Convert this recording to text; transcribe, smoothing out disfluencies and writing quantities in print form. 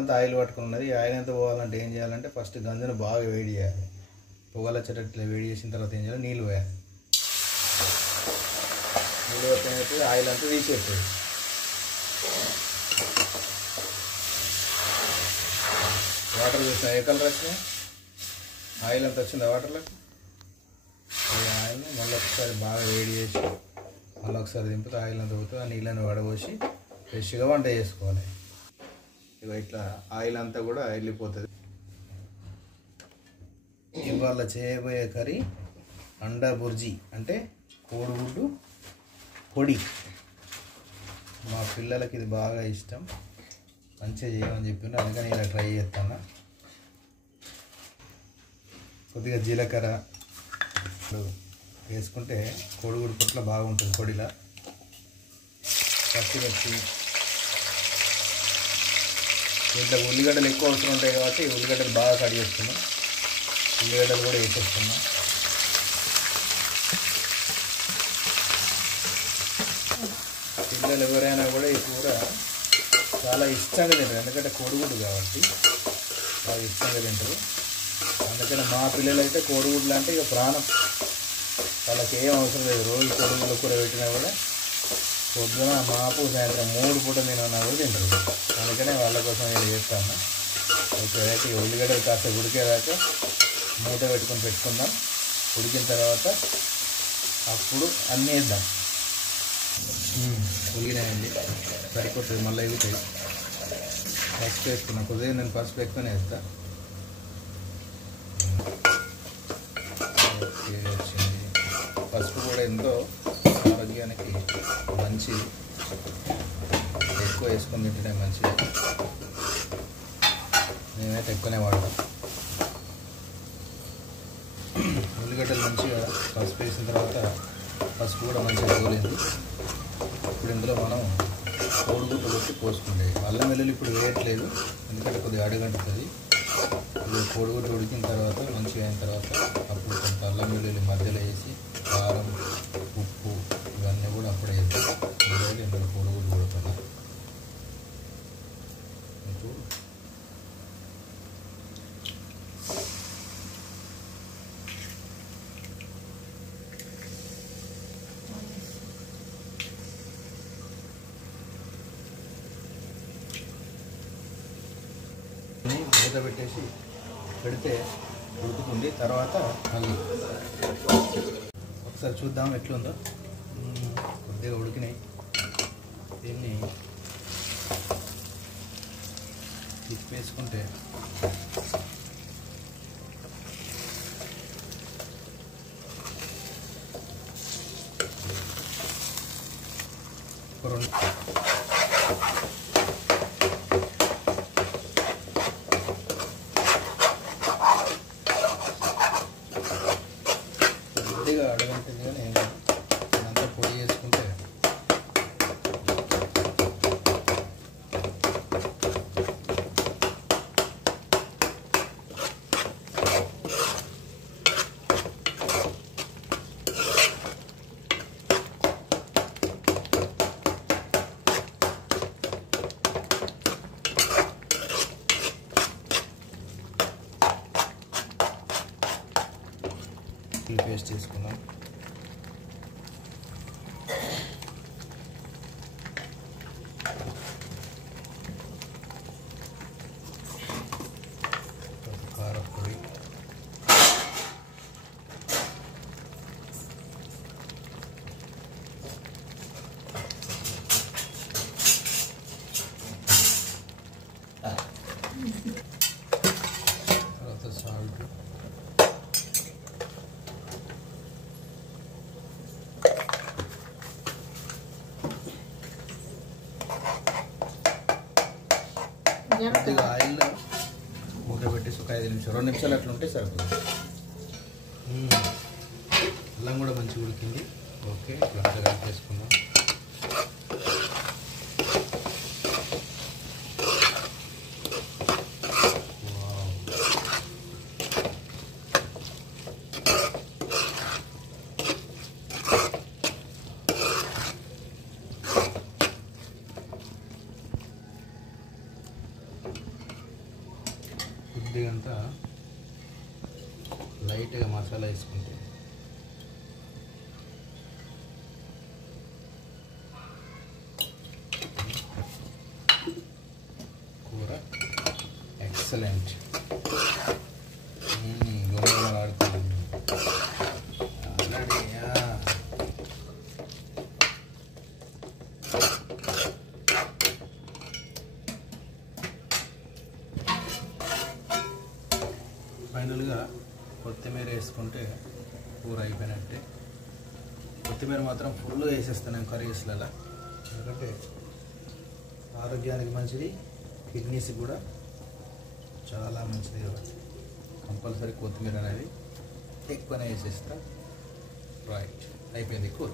అంతా ఆయిల్ పట్టుకుని ఉన్నది. ఈ ఆయిల్ అంతా పోవాలంటే ఏం చేయాలంటే ఫస్ట్ గంజును బాగా వేడి చేయాలి. పొగలు వచ్చేటట్లు వేడి చేసిన తర్వాత ఏం చేయాలి, నీళ్ళు పోయాలి. నీళ్ళు పోతే ఆయిల్ అంతా తీసేస్తుంది. వాటర్ చూసిన ఏ కలర్ వచ్చినాయి, ఆయిల్ అంతా వచ్చింది వాటర్లోకి. ఈ ఆయిల్ని మళ్ళీ ఒకసారి బాగా వేడి చేసి మళ్ళీ ఒకసారి దింపితే ఆయిల్ అంతా పోతుంది. ఆ నీళ్ళని వడబోసి ఫ్రెష్గా వంట చేసుకోవాలి. ఇక ఇట్లా ఆయిల్ అంతా కూడా వెళ్ళిపోతుంది. ఇవాళ చేయబోయే కర్రీ అండా బుర్జీ, అంటే కోడిగుడ్డు పొడి. మా పిల్లలకి ఇది బాగా ఇష్టం, మంచిగా చేయమని చెప్పిండు, అందుకని ఇలా ట్రై చేస్తాను. కొద్దిగా జీలకర్ర వేసుకుంటే కోడిగుడ్డు పొట్ల బాగుంటుంది. పొడిలా పచ్చిమిర్చి, దీంట్లో ఉల్లిగడ్డలు ఎక్కువ అవసరం ఉంటాయి కాబట్టి ఉల్లిగడ్డలు బాగా కట్ చేస్తున్నాం. ఉల్లిగడ్డలు కూడా వేసేస్తున్నాం. పిల్లలు ఎవరైనా కూడా ఈ కూర చాలా ఇష్టంగా తింటారు, ఎందుకంటే కోడిగుడ్డు కాబట్టి బాగా ఇష్టంగా తింటారు. అందుకని మా పిల్లలు అయితే కోడిగుడ్లు అంటే ఇక ప్రాణం. వాళ్ళకి ఏం అవసరం లేదు, రోజు కోడిగుడ్ల కూర పెట్టినా కూడా పొద్దున మాపు సాయంత్రం 3 పూట తినన్నా కూడా తింటారు. అందుకనే వాళ్ళ కోసం నేను చేస్తాను. ఓకే, అయితే ఉల్లిగడ్డలు కాస్త ఉడికేదాకా మూత పెట్టుకుందాం. ఉడికిన తర్వాత అప్పుడు అన్నీ వేద్దాం. ఉల్లినాయండి, సరిపోతుంది, మళ్ళీ ఎగుతాయి. పసుపు వేసుకున్నాను, కొద్దిగా నేను పసుపు ఎక్కువనే వేస్తాను. ఓకే, వచ్చింది. పసుపు కూడా ఎంతో ఆరోగ్యానికి మంచిది, ఎక్కువ వేసుకొని తింటేనే మంచిది. నేనైతే ఎక్కువనే వాడతాను. ఉల్లిగడ్డలు మంచిగా పసుపు వేసిన తర్వాత పసుపు కూడా మంచిగా పోలేదు. ఇప్పుడు ఇందులో మనం కోడిగుడ్డు కొట్టి పోసుకుంటే, అల్లం వెల్లుల్లి ఇప్పుడు వేయట్లేదు ఎందుకంటే కొద్దిగా అడుగంటుతుంది. ఇప్పుడు కోడిగుడ్డు ఉడికిన తర్వాత మంచిగా అయిన తర్వాత అప్పుడు కొంత అల్లం వెల్లుల్లి మధ్యలో వేసి కారం, ఉప్పు ఇవన్నీ కూడా అప్పుడే వేస్తాం. ఎందుకంటే ఇందులో కోడిగుడ్డు ఉడకాలి. మూత పెట్టేసి పెడితే ఉడుకుతుంది. తర్వాత మళ్ళీ ఒకసారి చూద్దాం ఎట్లుందో. కొద్దిగా ఉడికినాయి. దీన్ని తిప్పేసుకుంటే కొద్దిగా అడగంటుంది కానీ అంతా పొడి చేసుకుంటే పేస్ట్ చేసుకున్నాం. కారపొడి, తర్వాత సాల్ట్, కొద్దిగా ఆయిల్లో మూత పెట్టేసి ఒక 5 నిమిషాలు 2 నిమిషాలు అట్లా ఉంటే సరిపోతుంది. అల్లం కూడా మంచిగా ఉడికింది. ఓకే, ఇట్లా కలిపేసుకుందాం. కొద్దిగంతా లైట్గా మసాలా వేసుకుంటే కూర ఎక్సలెంట్. గుమగుమలాడుతుంది ఆల్రెడీ. ఫైనల్గా కొత్తిమీర వేసుకుంటే కూర అయిపోయినట్టే. కొత్తిమీర మాత్రం ఫుల్ వేసేస్తాను కర్రీస్లలో, ఎందుకంటే ఆరోగ్యానికి మంచిది, కిడ్నీస్కి కూడా చాలా మంచిది కాబట్టి కంపల్సరీ కొత్తిమీర అనేది ఎక్కువనే వేసేస్తా. రైట్, అయిపోయింది కూర.